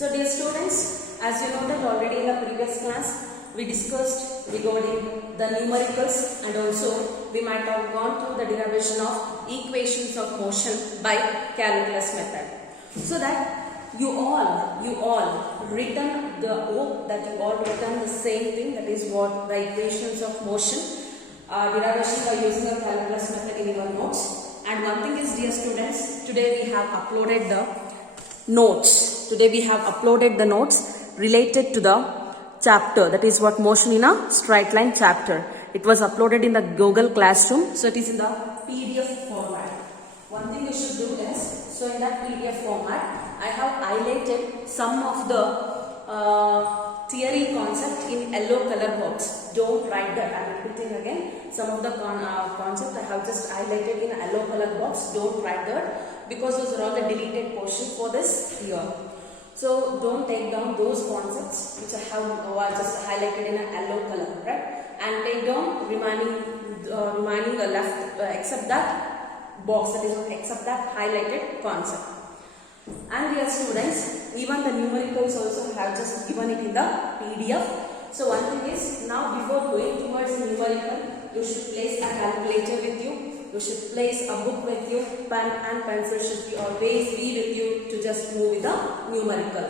So dear students, as you know that already in the previous class, we discussed regarding the numericals and also we might have gone through the derivation of equations of motion by calculus method. So that you all written the hope that you all written the same thing, that is what the equations of motion derivation by using a calculus method in your notes. And one thing is, dear students, today we have uploaded the notes. Today we have uploaded the notes related to the chapter, that is what motion in a straight line chapter. It was uploaded in the Google Classroom, so it is in the PDF format. One thing you should do is, so in that PDF format, I have highlighted some of the theory concept in yellow color box. Don't write that. I am repeating again. Some of the concept I have just highlighted in yellow color box. Don't write that because those are all the deleted portion for this year. So don't take down those concepts which I have just highlighted in a yellow color, right? And take down remaining left except that box, that is except that highlighted concept. And dear students, even the numericals also have just given it in the PDF. So one thing is, now before going towards the numerical, you should place a calculator with you. You should place a book with you. Pen and pencil should be always be with you to just move with the numerical.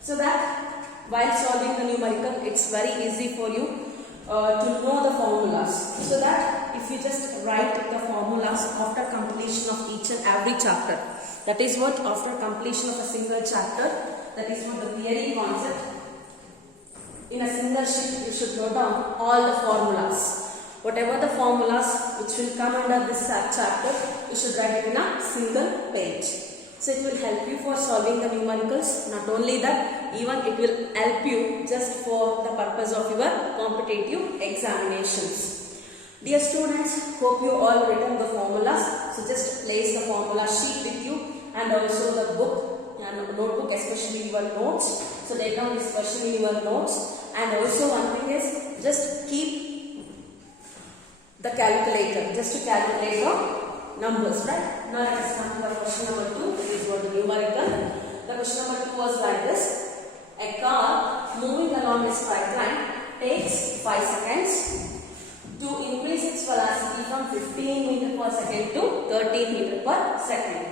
So that while solving the numerical, it's very easy for you to know the formulas. So that if you just write the formulas after completion of each and every chapter, that is what after completion of a single chapter, that is what the theory concept. In a single sheet, you should note down all the formulas. Whatever the formulas which will come under this chapter, you should write it in a single page. So it will help you for solving the numericals. Not only that, even it will help you just for the purpose of your competitive examinations. Dear students, hope you all written the formulas. So just place the formula sheet with you and also the book and notebook, especially your notes. So take down this question in your notes. And also one thing is, just keep the calculator just to calculate the numbers, right? Now let us come to the question number 2. This is what the numerical. The question number 2 was like this. A car moving along a straight line takes 5 seconds to increase its velocity from 15 meter per second to 13 meter per second.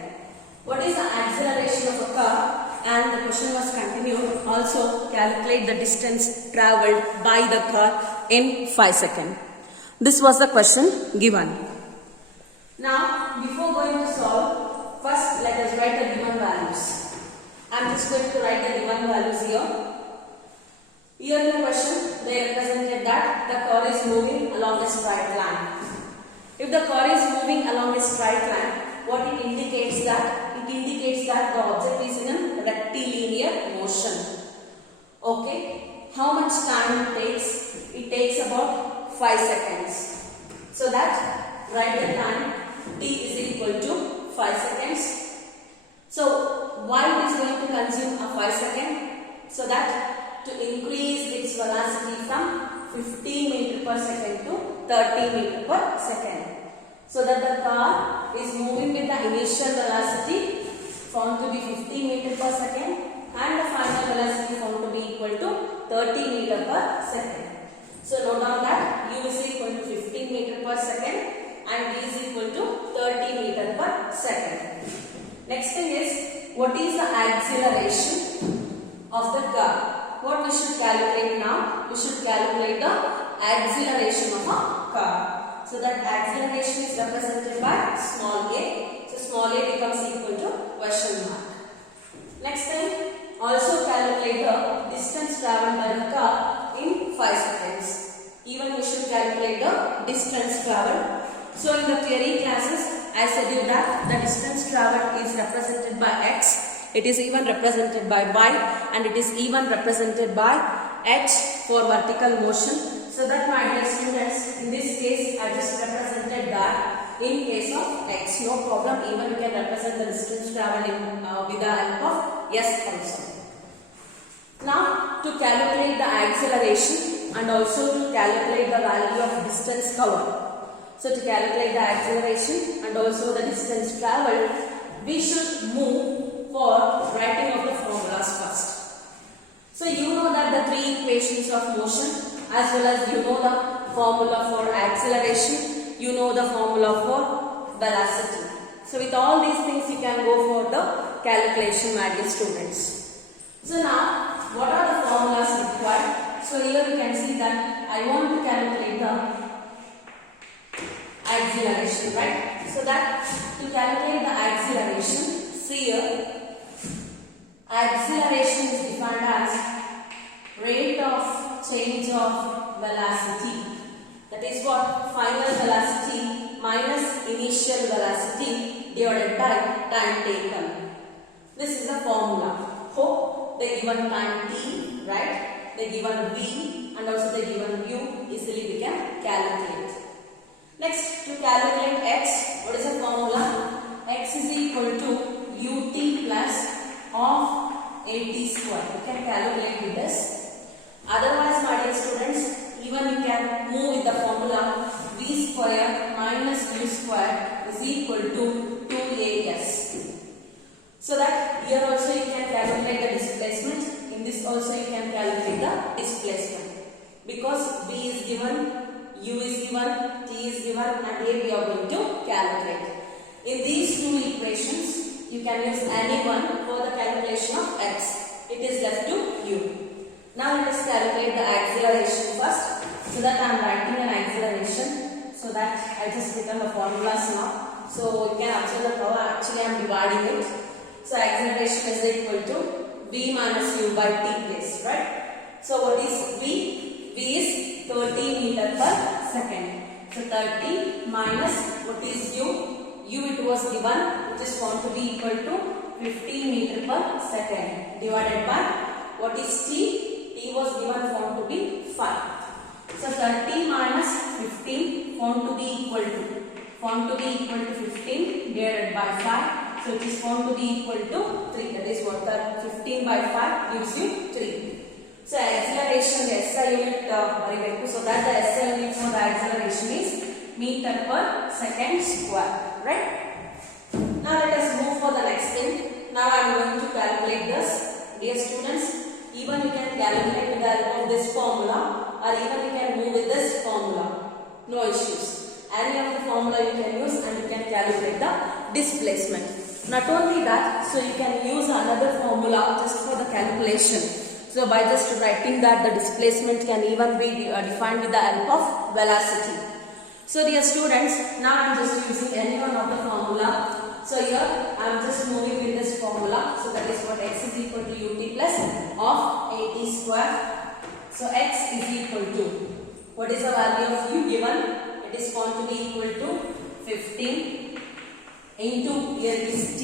What is the acceleration of a car? And the question was continued. Also calculate the distance travelled by the car in 5 seconds. This was the question given. Now, before going to solve, first let us write the given values. I am just going to write the given values here. Here in the question, they represented that the car is moving along a straight line. If the car is moving along a straight line, what it indicates that? It indicates that the object is in a rectilinear motion. Okay. How much time it takes? It takes about 5 seconds. So that write the time t is equal to 5 seconds. So why it is going to consume a 5 seconds? So that to increase its velocity from 15 meter per second to 30 meter per second. So that the car is moving with the initial velocity found to be 15 meter per second and the final velocity found to be equal to 30 meter per second. So note down that u is equal to 15 meter per second and v is equal to 30 meter per second. Next thing is, what is the acceleration of the car? What we should calculate now? We should calculate the acceleration of a car. So that acceleration is represented by small a. So small a becomes equal to question mark. Next thing, also calculate the distance travelled by the car in 5 seconds. Even we should calculate the distance travelled. So in the theory classes, I said you that the distance travelled is represented by x. It is even represented by y and it is even represented by h for vertical motion. So that my dear students, in this case I just represented that in case of x. No problem, even you can represent the distance travelled with the help of s also. Now to calculate the acceleration and also to calculate the value of distance covered. So to calculate the acceleration and also the distance travelled, we should move for writing of the formulas first. So you know that the three equations of motion, as well as you know the formula for acceleration, you know the formula for velocity. So with all these things you can go for the calculation, my dear students. So now what are the formulas required? So here you can see that I want to calculate the acceleration, right? So that to calculate the acceleration, see here, acceleration is defined as rate of change of velocity. That is what? Final velocity minus initial velocity divided by time taken. This is the formula. Hope they given time t, right? They given v and also they given u. Easily we can calculate. Next, to calculate x, what is the formula? X is equal to ut plus of at square. You can calculate with this. Otherwise, my dear students, even you can move with the formula v square minus u square is equal to 2as. So that here also you can calculate the displacement. In this also you can calculate the displacement. Because v is given, u is given, t is given, and here we are going to calculate. In these two equations, you can use any one for the calculation of x. It is left to you. Now let us calculate the acceleration first. So that I am writing an acceleration. So that I just written the formulas now. So you can observe the power. Actually I am dividing it. So acceleration is equal to v minus u by t place, right? So what is v? V is 30 meter per second. So 30 minus what is u? U it was given, which is found to be equal to 15 meter per second divided by what is t? T was given found to be 5. So 30 minus 15 found to be equal to 15 divided by 5. So it is found to be equal to 3. That is what the 15 by 5 gives you 3. So acceleration SI unit so that the SI unit for the acceleration is meter per second square, right? Now let us move for the next thing. Now I am going to calculate this. Dear students, even you can calculate with the help of this formula, or even you can move with this formula. No issues. Any of the formula you can use and you can calculate the displacement. Not only that, so you can use another formula just for the calculation. So by just writing that, the displacement can even be defined with the help of velocity. So dear students, now I am just using any one of the formula. So here I am just moving with this formula. So that is what x is equal to ut plus of at square. So x is equal to, what is the value of u given? It is found to be equal to 15 into, here is t.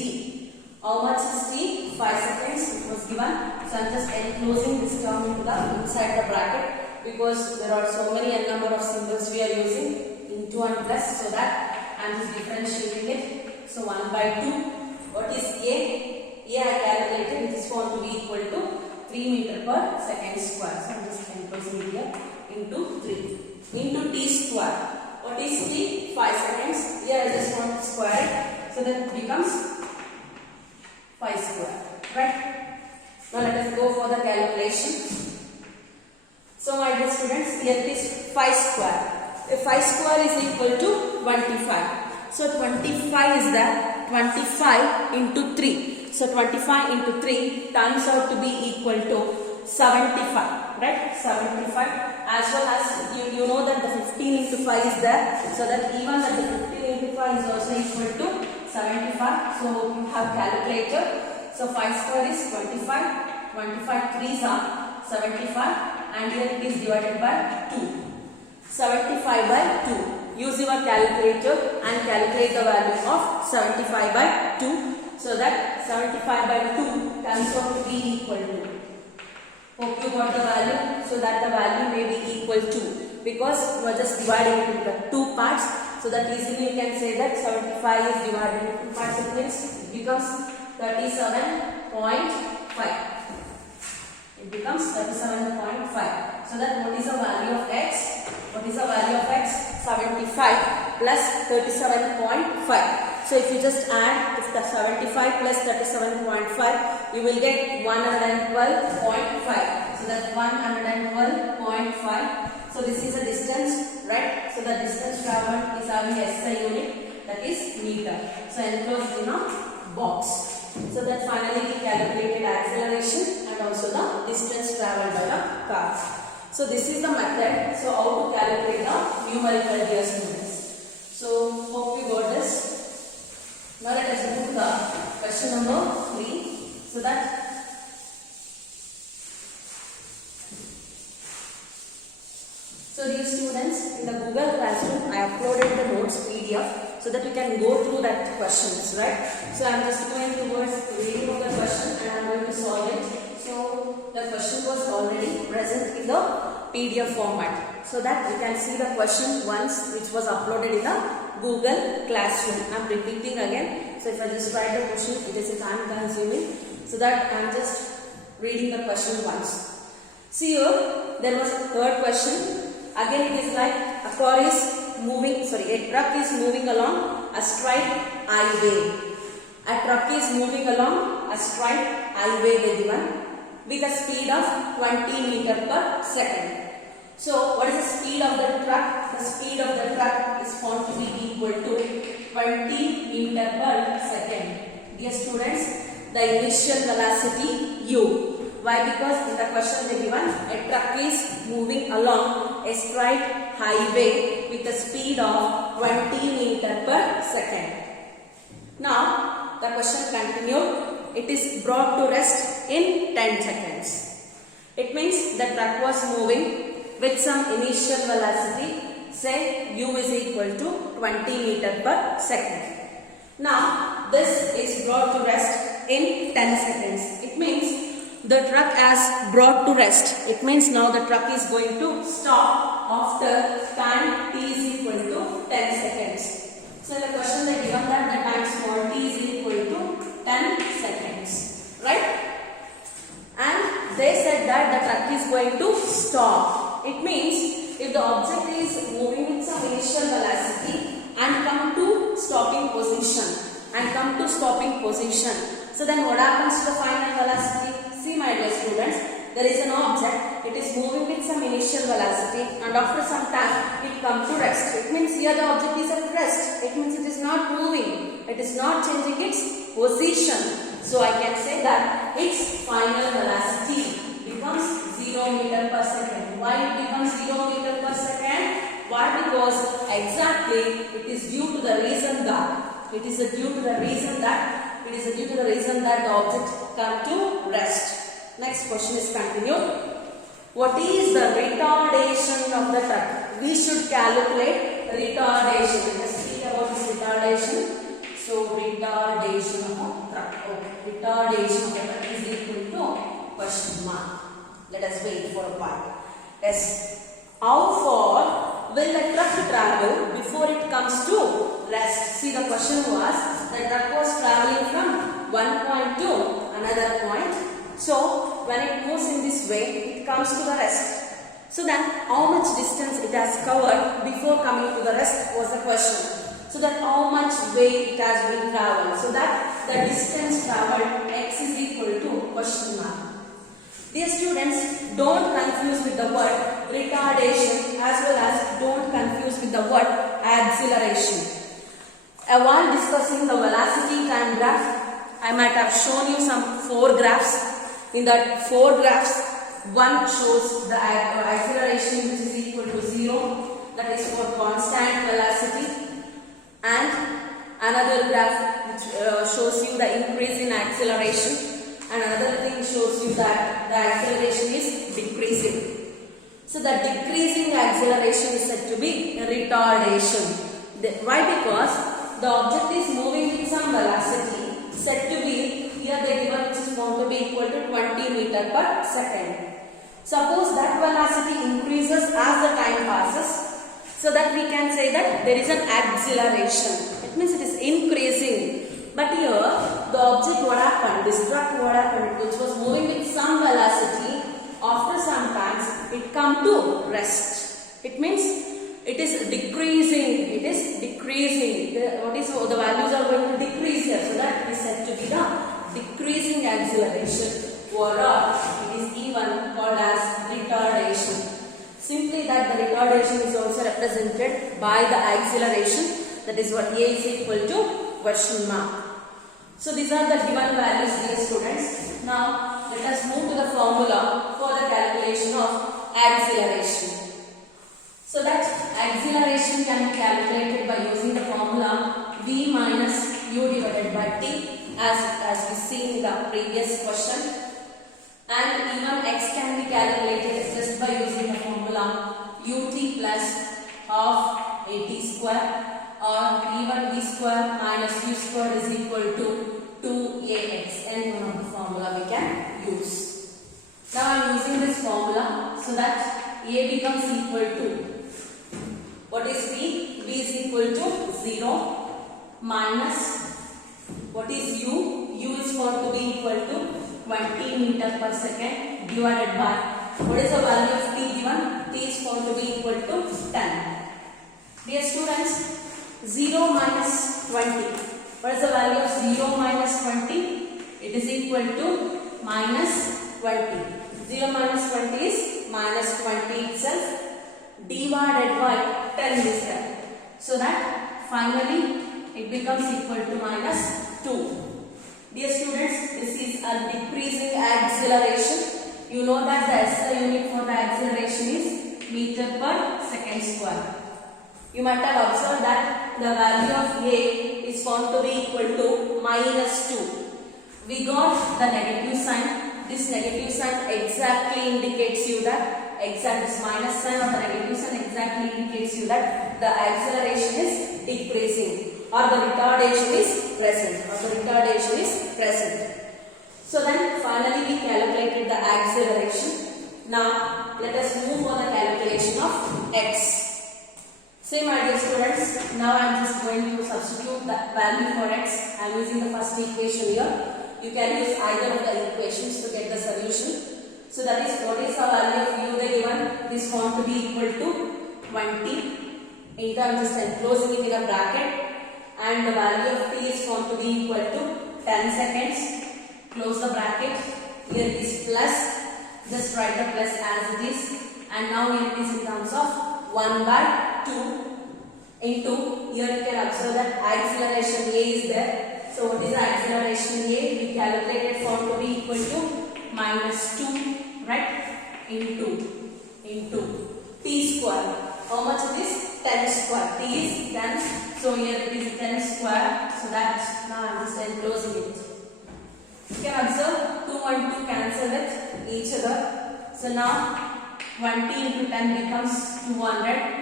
How much is t? 5 seconds it was given. So I am just enclosing this term into the inside the bracket, because there are so many n number of symbols we are using, into and plus, so that I am just differentiating it. So 1 by 2. What is a? A I calculated, which is found to be equal to 3 meter per second square. So I am just enclosing it here into 3 into t square. What is t? 5 seconds. Here I just want to square it. So then it becomes 5 square. Right? Now let us go for the calculation. So my dear students, here it is 5 square. If 5 square is equal to 25. So 25 is the 25 into 3. So 25 into 3 turns out to be equal to 75. Right? 75. As well as you know that the 15 into 5 is there. So that even that the 15 into 5 is also equal to 75. So you have calculator. So 5 square is 25. 25 3s are 75. And here it is divided by 2. 75 by 2. Use your calculator and calculate the value of 75 by 2. So that 75 by 2 turns out to be equal to. Hope you got the value. So that the value may be equal to. Because you are just dividing it into the 2 parts. So that easily you can say that 75 is divided into 2 parts. It means it becomes 37.5. It becomes 37.5. So that what is the value of x? What is the value of x? 75 plus 37.5. So if you just add 75 plus 37.5, you will get 112.5. So that's 112.5. So this is a distance, right? So the distance traveled is having SI unit, that is meter. So enclosed in a box. So that finally we calculated acceleration and also the distance traveled by the car. So this is the method. So how to calculate the numerical, dear students. So hope you got this. Now let us move to the question number 3. So that dear students, in the Google Classroom I uploaded the notes PDF so that you can go through that questions, right? So I am just going towards reading of the question and I am going to solve it. So the question was already present in the PDF format, so that you can see the question once, which was uploaded in the Google Classroom. I am repeating again. So if I just write the question, it is a time consuming, so that I am just reading the question once. See here, there was a third question. Again it is like a car is moving, a truck is moving along a straight highway. A truck is moving along a straight highway they given with a speed of 20 meter per second. So what is the speed of the truck? The speed of the truck is found to be equal to 20 meter per second. Dear students, the initial velocity u. Why? Because in the question they given a truck is moving along a straight highway with a speed of 20 meter per second. Now the question continued. It is brought to rest in 10 seconds. It means the truck was moving with some initial velocity, say u is equal to 20 meter per second. Now this is brought to rest in 10 seconds. It means the truck has brought to rest. It means now the truck is going to stop after time t is equal to 10 seconds. So in the question they given that the time small t is equal to 10 seconds, right? And they said that the truck is going to stop. It means if the object is moving with some initial velocity and come to stopping position, so then what happens to the final velocity? See my dear students, there is an object, it is moving with some initial velocity and after some time it comes to rest. It means here the object is at rest. It means it is not moving, it is not changing its position. So I can say that its final velocity becomes 0 meter per second. Why it becomes 0 meter per second? Why? Because exactly it is due to the reason that the object come to rest. Next question is continued. What is the retardation of the truck? We should calculate retardation. Let us speak about this retardation. So retardation of a truck. Retardation of the truck is equal to question mark. Let us wait for a while. Yes. How far will the truck travel before it comes to rest? See, the question was, the truck was traveling from one point to another point. So when it moves in this way, it comes to the rest. So then how much distance it has covered before coming to the rest was the question. So that how much way it has been traveled. So that the distance traveled x is equal to question mark. Dear students, don't confuse with the word retardation as well as don't confuse with the word acceleration. While discussing the velocity time graph, I might have shown you some 4 graphs. In that 4 graphs, one shows the acceleration which is equal to 0, that is for constant velocity, and another graph which shows you the increase in acceleration, and another thing shows you that the acceleration is decreasing. So the decreasing acceleration is said to be retardation. Why? Because the object is moving with some velocity said to be, here they given which is found to be equal to 20 meter per second. Suppose that velocity increases as the time passes, so that we can say that there is an acceleration. It means it is increasing. But here the object what happened, this truck what happened, which was moving with some velocity, after some time it come to rest. It means it is decreasing. It is decreasing. The values are going to decrease here. So that is said to be the decreasing acceleration, or it is even called as retardation. Simply that the retardation is also represented by the acceleration. That is what A is equal to question mark. So these are the given values, dear students. Now let us move to the formula for the calculation of acceleration. So that acceleration can be calculated by using the formula V minus U divided by T, as we see in the previous question. And even x can be calculated just by using the formula ut plus half at square, or even v square minus u square is equal to 2ax, and one of the formula we can use. Now I am using this formula so that a becomes equal to, what is v? V is equal to 0 minus, what is u? U is going to be equal to 20 meters per second divided by, what is the value of t given? T is going to be equal to 10. Dear students, 0 minus 20. What is the value of 0 minus 20? It is equal to minus 20. 0 minus 20 is minus 20 itself divided by 10 is there. So that finally it becomes equal to minus 2. Dear students, this is a decreasing acceleration. You know that the SI unit for the acceleration is meter per second square. You might have observed that the value of A is found to be equal to minus 2. We got the negative sign. This negative sign exactly indicates you that, this minus sign of the negative sign exactly indicates you that the acceleration is decreasing, or the retardation is present, So then finally we calculated the acceleration. Now let us move on the calculation of x. Say my dear students, now I am just going to substitute the value for x. I am using the first equation here. You can use either of the equations to get the solution. So that is, what is the value of u they given? This found to be equal to 20. I am just enclosing it in a bracket. And the value of t is found to be equal to 10 seconds. Close the bracket. Here it is plus. Just write the plus as it is. And now here it is in terms of 1 by 2 into, here you can observe that acceleration A is there. So what is the acceleration A? We calculated found to be equal to minus 2, right? Into t square. How much it is? 10 square. T is 10. So here it is 10 square. So that's, now I am just enclosing it. You can observe 2 and 2 cancel with each other. So now 20 into 10 becomes 200.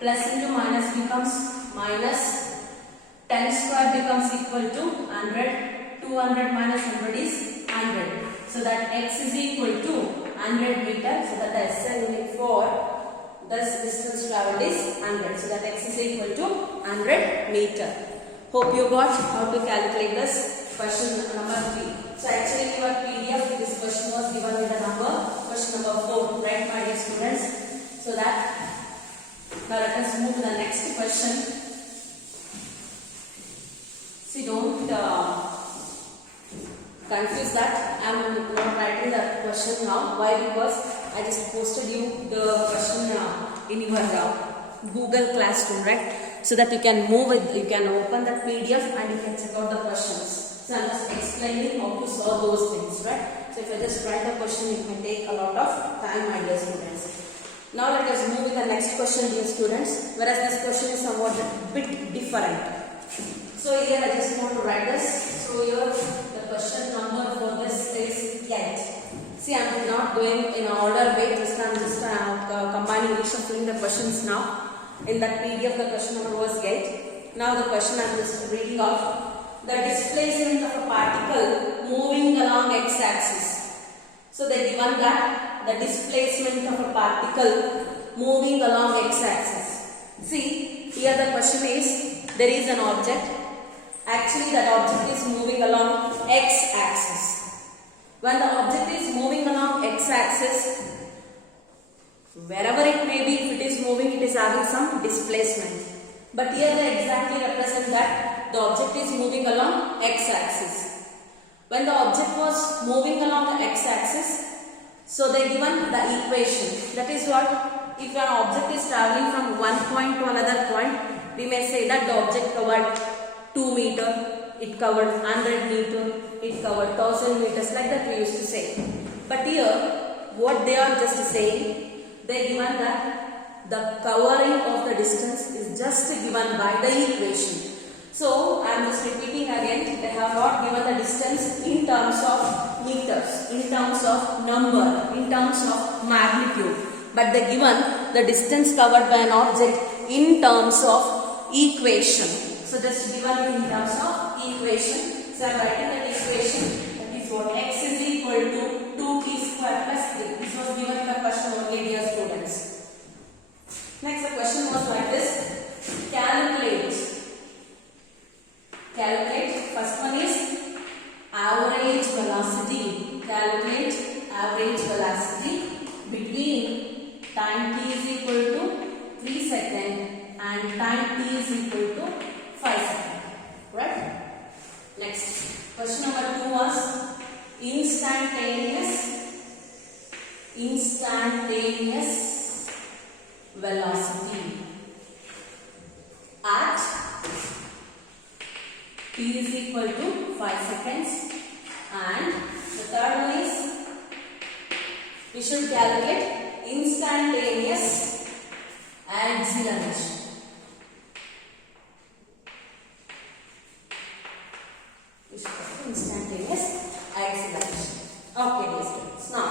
Plus into minus becomes minus. 10 square becomes equal to 100. 200 minus 100 is 100. So that x is equal to 100 meters. So that the SI unit for this distance travelled is 100. So that x is equal to 100 meter. Hope you got how to calculate this question number 3. So actually in your PDF this question was given with the question number 4, right my dear students? So that, now let us move to the next question. See, don't confuse that. I am not writing the question now. Why? Because I just posted you the question in your Google Classroom, right? So that you can move it, you can open the PDF and you can check out the questions. So I am just explaining how to solve those things, right? So if I just write the question, it may take a lot of time, my dear students. Now let us move to the next question, dear students. Whereas this question is somewhat a bit different. So here I just want to write this. So here the question number for this is 8. See, I am not going in order way. I am just combining, reshuffling the questions now. In that PDF, the question number was 8. Now the question I am just reading off. The displacement of a particle moving along x-axis. So they given that the displacement of a particle moving along x-axis. See, here the question is, there is an object. Actually that object is moving along x-axis. When the object is moving along x-axis, Wherever it may be, if it is moving, it is having some displacement. But here they exactly represent that the object is moving along x-axis. When the object was moving along the x-axis, so they given the equation. That is what, if an object is traveling from one point to another point, we may say that the object covered 2 meter, it covered 100 meter, it covered 1000 meters, like that we used to say. But here, what they are just saying, they given that the covering of the distance is just given by the equation. So, I am just repeating again, they have not given the distance in terms of meters, in terms of number, in terms of magnitude. But they given the distance covered by an object in terms of equation. So, just given it in terms of equation. So, I am writing that equation, that is what x is equal to 2t square plus 3. This was given in the question only, dear students. Next, the question was like this. Calculate. First one is average velocity. Calculate average velocity between time t is equal to 3 seconds and time t is equal to 5 seconds. Right? Next, question number 2 was instantaneous velocity at t is equal to 5 seconds, and the third one is we should calculate instantaneous acceleration. Okay, dear students. Now,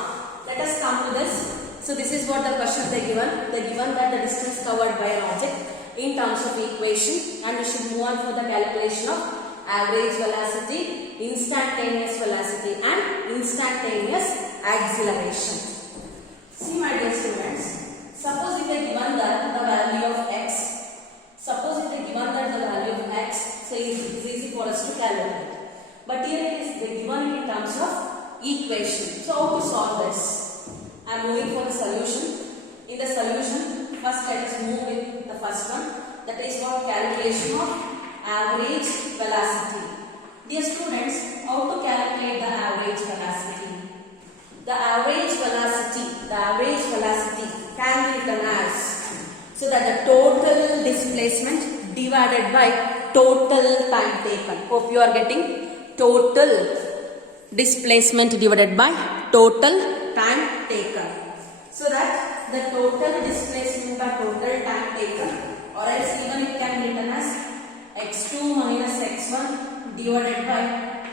let us come to this. So, this is what the question they given. They given that the distance covered by an object in terms of equation, and we should move on for the calculation of average velocity, instantaneous velocity and instantaneous acceleration. See, my dear students, suppose if they given that the value of x, so it is easy for us to calculate. But here it is they given it in terms of equation. So how to solve this? I am moving for the solution. In the solution, first let us move with the first one. That is what calculation of average velocity. Dear students, how to calculate the average velocity? The average velocity can be written as, so that the total displacement divided by total time taken. Hope you are getting total displacement divided by total time taken. So that the total displacement by total time taken, or else even it can be written as x2 minus x1 divided by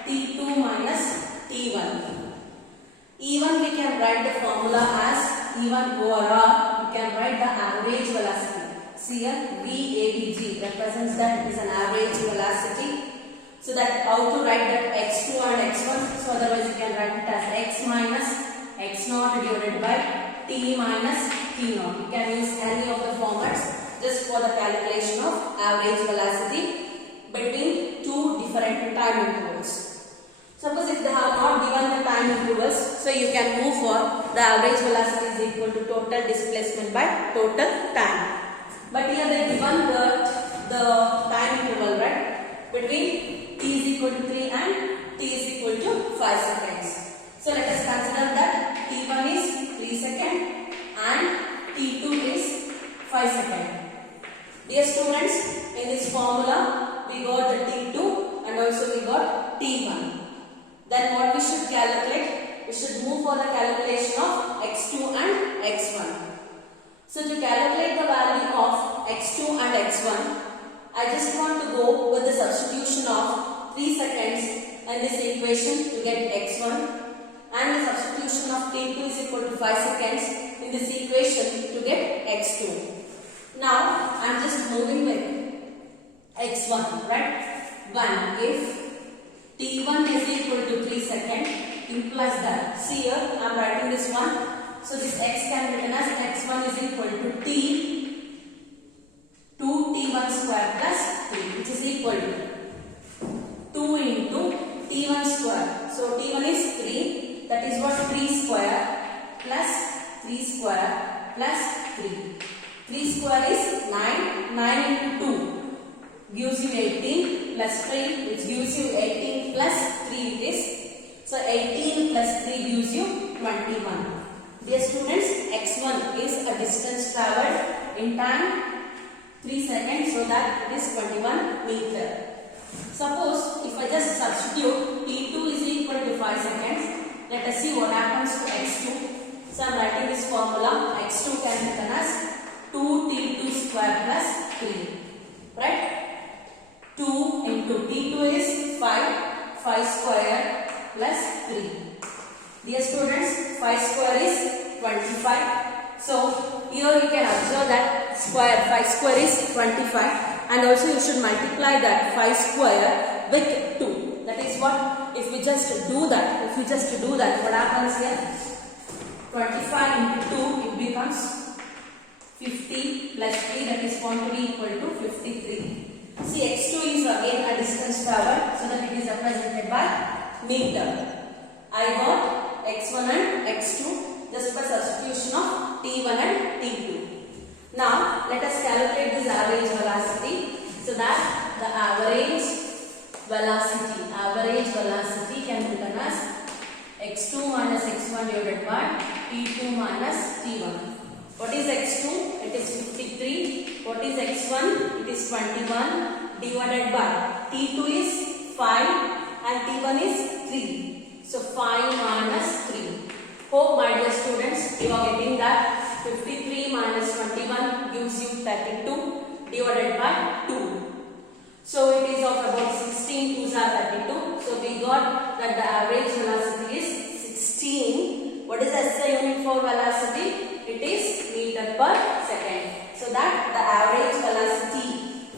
t2 minus t1. Even we can write the formula as even over R, we can write the average velocity. See here, VAVG represents that it is an average velocity. So that how to write that x2 and x1. So otherwise you can write it as x minus x0 divided by t minus t0. You can use any of the formats just for the calculation of average velocity between two different time intervals. Suppose if they have not given the time intervals, so you can move for the average velocity is equal to total displacement by total time. But here they given the time interval, right, between t is equal to 3 and t is equal to 5 seconds. So let us consider that t1 is 3 seconds and t2 is 5 seconds. Dear students, in this formula we got the t2 and also we got t1. Then what we should calculate? We should move for the calculation of x2 and x1. So to calculate the value of x2 and x1, I just want to go with the substitution of 3 seconds in this equation to get x1 and the substitution of t2 is equal to 5 seconds in this equation to get x2. Now I am just moving with x1, right? 1. If t1 is equal to 3 seconds implies that, see here I am writing this one. So this x can be written as x1 is equal to t 2t1 square plus 3, which is equal to 2 into t1 square. So t1 is 3, that is what 3 square plus 3 square plus 3. 3 square is 9. 9 into 2 gives you 18 plus 3, which gives you 18 plus 3 it is. So 18 plus 3 gives you 21. Dear students, x1 is a distance travelled in time 3 seconds, so that it is 21 meter. Suppose if I just substitute t2 is equal to 5 seconds, let us see what happens to x2. So I am writing this formula. x2 can be written as 2t2 square plus 3. Right? 2 into t2 is 5. 5 square plus 3. Dear students, 5 square is 25. So here you can observe that 5 square is 25, and also you should multiply that 5 square with 2. That is what, if we just do that, what happens here? 25 into 2, it becomes 50 plus 3, that is going to be equal to 53. See, x2 is again a distance travelled, so that it is represented by meter. I got x1 and x2 just by substitution of t1 and t2. Now let us calculate this average velocity, so that the average velocity can be written as x2 minus x1 divided by t2 minus t1. What is x2? It is 53. What is x1? It is 21 divided by t2 is 5 and t1 is 3. So 5 minus 3. Hope my dear students you are getting that 53 minus 21 gives you 32 divided by 2. So it is of about 16 2s are 32. So we got that the average velocity is 16. What is SI unit for velocity? It is meter per second. So that the average velocity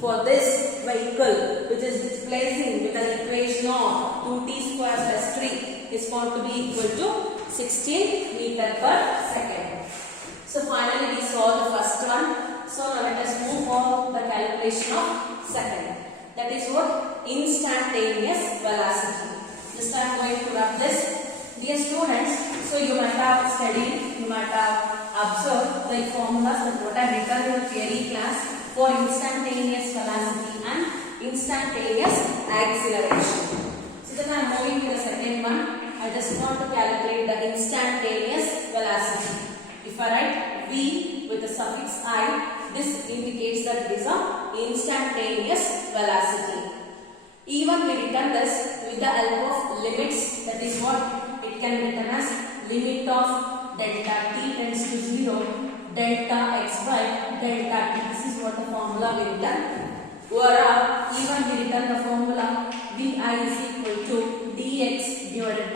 for this vehicle, which is displacing with an equation of 2t square plus 3, is going to be equal to 16 meter per second. So finally we solve the first one. So now let us move on the calculation of second. That is what? Instantaneous velocity. Just I am going to wrap this. Dear students, so you might have studied, you might have observed the formulas that what I written in theory class for instantaneous velocity and instantaneous acceleration. So then I am moving to the second one. I just want to calculate the instantaneous velocity. If I write v with the suffix I, this indicates that it is a instantaneous velocity. Even we written this with the help of limits, that is what it can be written as limit of delta t tends to 0, delta x by delta t. This is what the formula we written. Or even we written the formula vi is